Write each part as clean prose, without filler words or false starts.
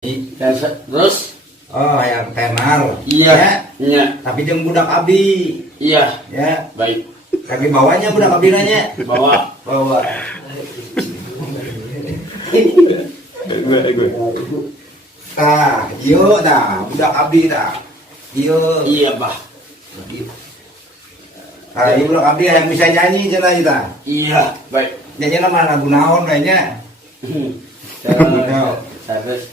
Terus oh yang tenar iya ya? iya Tapi jeung budak abdi iya ya baik tapi bawanya budak abdi nanya bawa yuk budak abdi yuk iya bah ieu budak abdi yang bisa nyanyi cenah kita iya baik nyanyi nama lagu naon kayaknya terus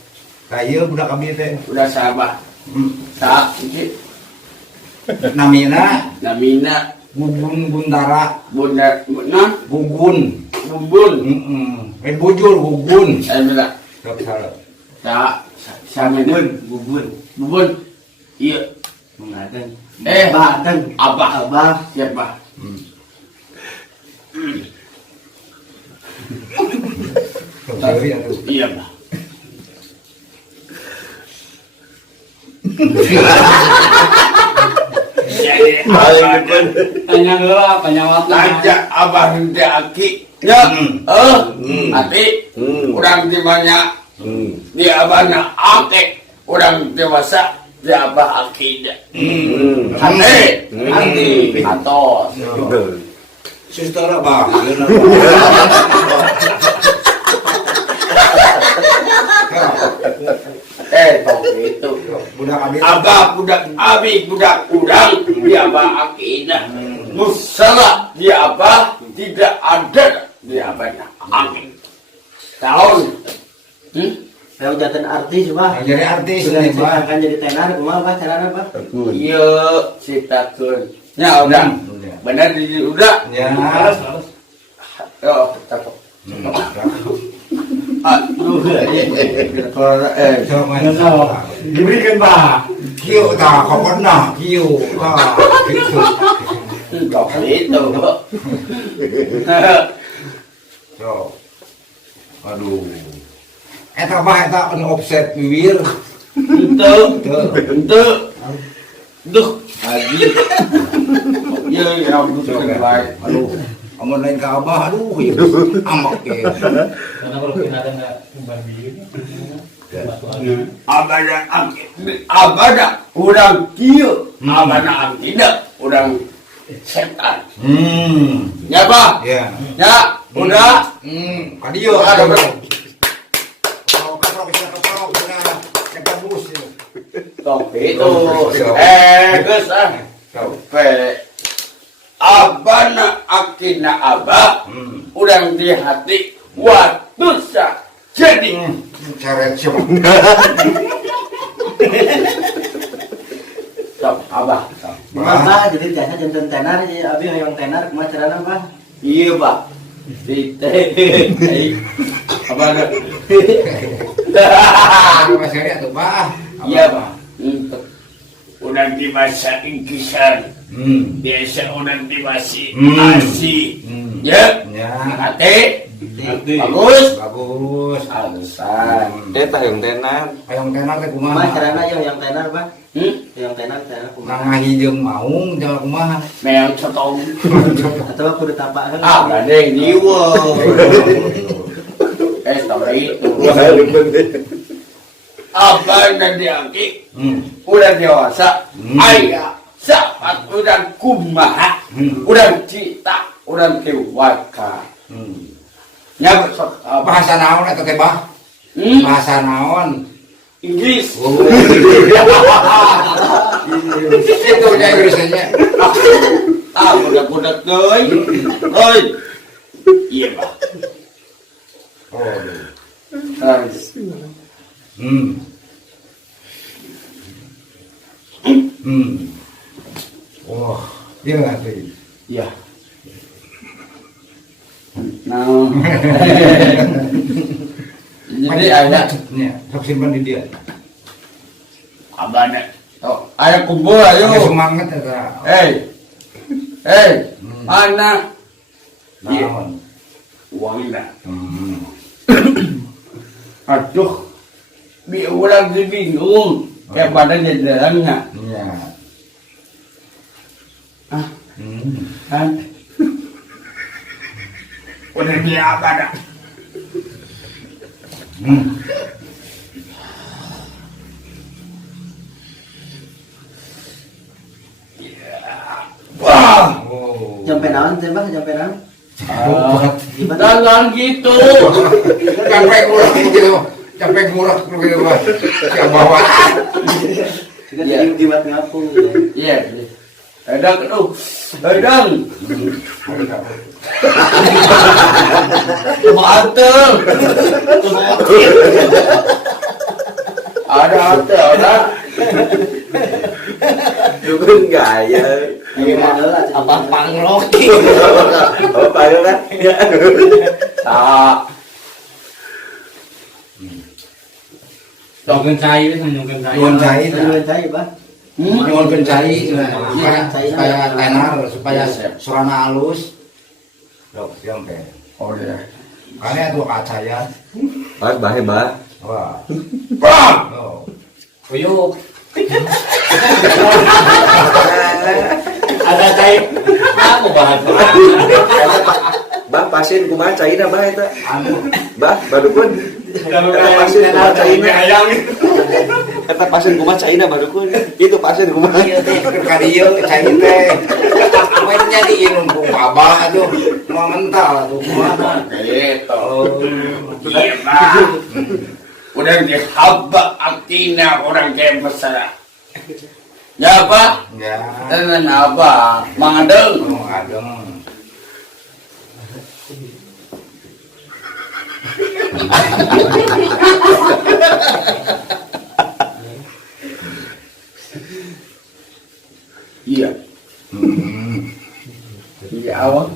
ieu budak abdi teh udah sabar iki namina Gugun Guntara bunda Gugun bumbun bujur Gugun bilang tak sama bubun iya Mengaten. bahkan abah siapa iya bah tanya gua penyawat aja abah nanti aki ya hati kurang dimanya di abahnya ake kurang dewasa di abah aki hati atos suster abah tong itu budak abdi abah budak abi budak udang dia abah akidah musala dia abah tidak ada dia abahnya amin tahun Saya jatuh artis bah. jadi artis Sudah nih bah akan jadi tenar, kumaha bah carana bah? iya si takun ya udah benar udah ya yo cakep aduh diberikan bah kieu tah kokonna kieu tah gitu kok itu so aduh eta mah eta anu offset bibir ente duh lagi ya betul baik aduh amun lain ka abah aduh amak ke Karena kalau kita ada umpan bibir, abada urang kieu abana tidak urang setan ya pak ya ya udah kadieu ada Tok itu geus pe abana akina abah urang di hati waktu jadi ceret siapa sok abah Bah jadi biasa jantan tenar, jadi abi hoyong tenar, kumaha carana bah? iya pak di abah masih ada tuh bah iya pak udah di masa ingkisan biasa udah di masih asi ya hati bagus alasan eta yang tenar teh Kumaha kumaha carana yang tenar bah? Yang tenar carana kumaha? ngahi jeung maung jangan kumaha meang cetong Atau kudu tapakeun? gade diwa story itu abah dan diangki udah dewasa ayah sahabat udah kumaha udah cita udah kewaka ya bahasa naon eta teh bah bahasa naon Inggris itu nya Inggrisnya budak-budak oi iya bah wah iya nggak tuh iya nah jadi ada ya sok simpan di dia abana oh ada kumpul ayo semangat eta mana naon uangnya aduh bi ulang bingung kayak badannya dalamnya iya kan udah dia apa dah Sampai naon teh bah, sampai naon? Gimana? Jangan gitu. Sampai murah gitu. Sampai murah gitu Pak. Si bawa. Juga jadi gimat ngapung gitu. Iya. Edang aduh. Edang. Mantap. Ada. Dukun gaya. Gimana lah? Apa pangroki? Oh, panggil kan? Tak. Nyongkeun cai wis nyongkeun cai. Nyuwun cai. Nyuwun cai bah. Nyuwun cai supaya tenar supaya surana halus. Dok, sampai. Oh iya. Kalian tuh kaca ya. Pas bahe bah. Wah. Bang. Oh. Uyuk. Ada cai. Aku bahan. Bah pasin kumaha caina bah eta. Anu. Bah badukun. Eta pasin kumaha caina. Eta pasin kumaha caina badukun. Itu pasin kumaha. Kadieu cai teh. Apa jadi numpung babah tuh. Mau mental tuh kumaha. Gitu. Iya, Pak. Udah dihaba akina orang kayak besar. Ya, Pak. Ya. Tenan apa? Mangadeng. Oh, adem. Iya. Iya, awang.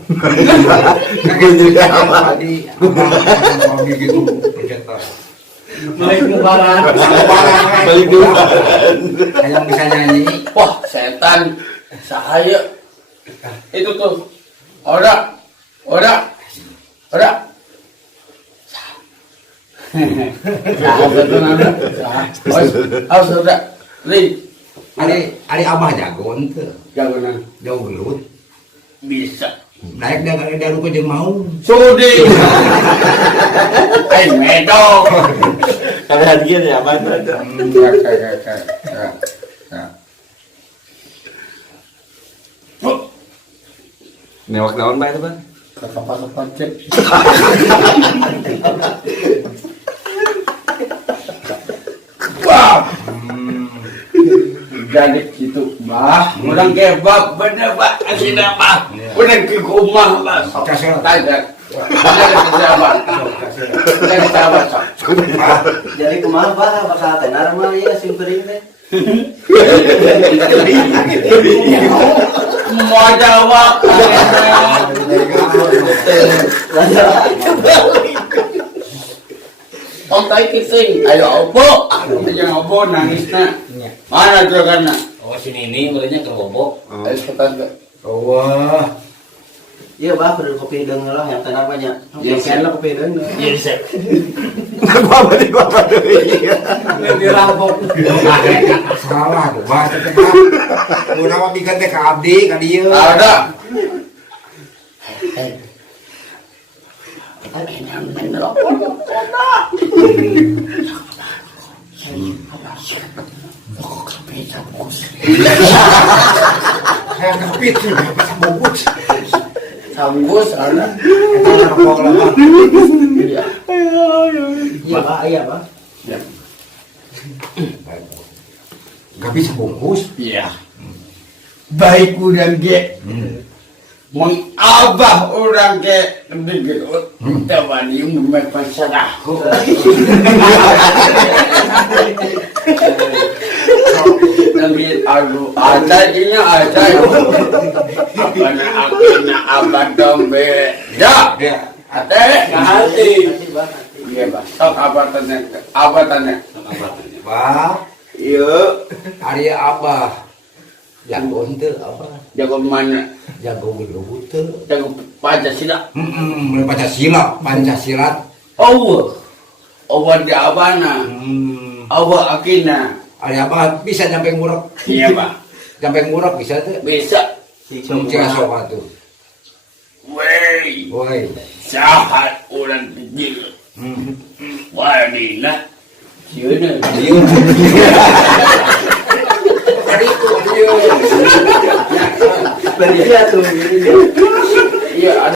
Kagak juga apa tadi. Apa gitu. Pencetak. Balik lebaran. Balik dulu. Yang bisa nyanyi. Wah, setan. Saya. Itu tuh. Ora. Betul nana. Oh, sudah. Li. Ari abah jago ente. Jagoan. Jauh gelut. Bisa. Naik dari dalu ke jeung mau. Sudi. Medok. Kalian gini ya, apa itu? Newak naon bah itu, Bang? Kapan cek. Wah. Jadi gitu, Bah. Orang kebab bener, Pak. Asina, Pak. Udah ke rumah, Pak. Kasih. Tajak. Sahabat. Jadi kumaha bah bakal tenar mah ieu simpeuring teh. Mau jawab. Om tai kising, ayo obo. Jangan obo nangisna. Mana juraganna? Oh sini ini mulainya ke bobok. Ayo cepetan. Wah. Iya bah kudu kopi deung lah yang tenar banyak. Yes, Yang lah kopi deung. Iya, Sep. Gua apa deui. Dirabok. Salah tuh, Bang. Mun nama bikin teh ka abdi ka dieu. Ada. Akhirnya menelpon. Saya kepit sih, pas bungkus. Sambus ada. Kita rokok lah, Bang. Iya. Iya bah. Ya. Gak bisa bungkus. Iya. Baik udah ge. Mengabah orang ke digerut. Tawani memperpasarah. Nabi aduh adanya ada. Apana akina abad dombe. Ya. Ate ngahati. Iya, Pak. Sok abatannya. Bang, Iya. hari abah. Jago henteu abah. Jago mana? Jago gelut teu. Jago Pancasila. Mulai Pancasilat. Oh. Oh, di abana. Awa akina. Hari abah bisa nyampe ngurek. Iya, Pak. Nyampe ngurek bisa tuh. Bisa. Cuma sobat tuh. Wey. Woi. Sahat orang kecil. Wah, Nina. Sini. Beri dia tuh gini. Iya, ada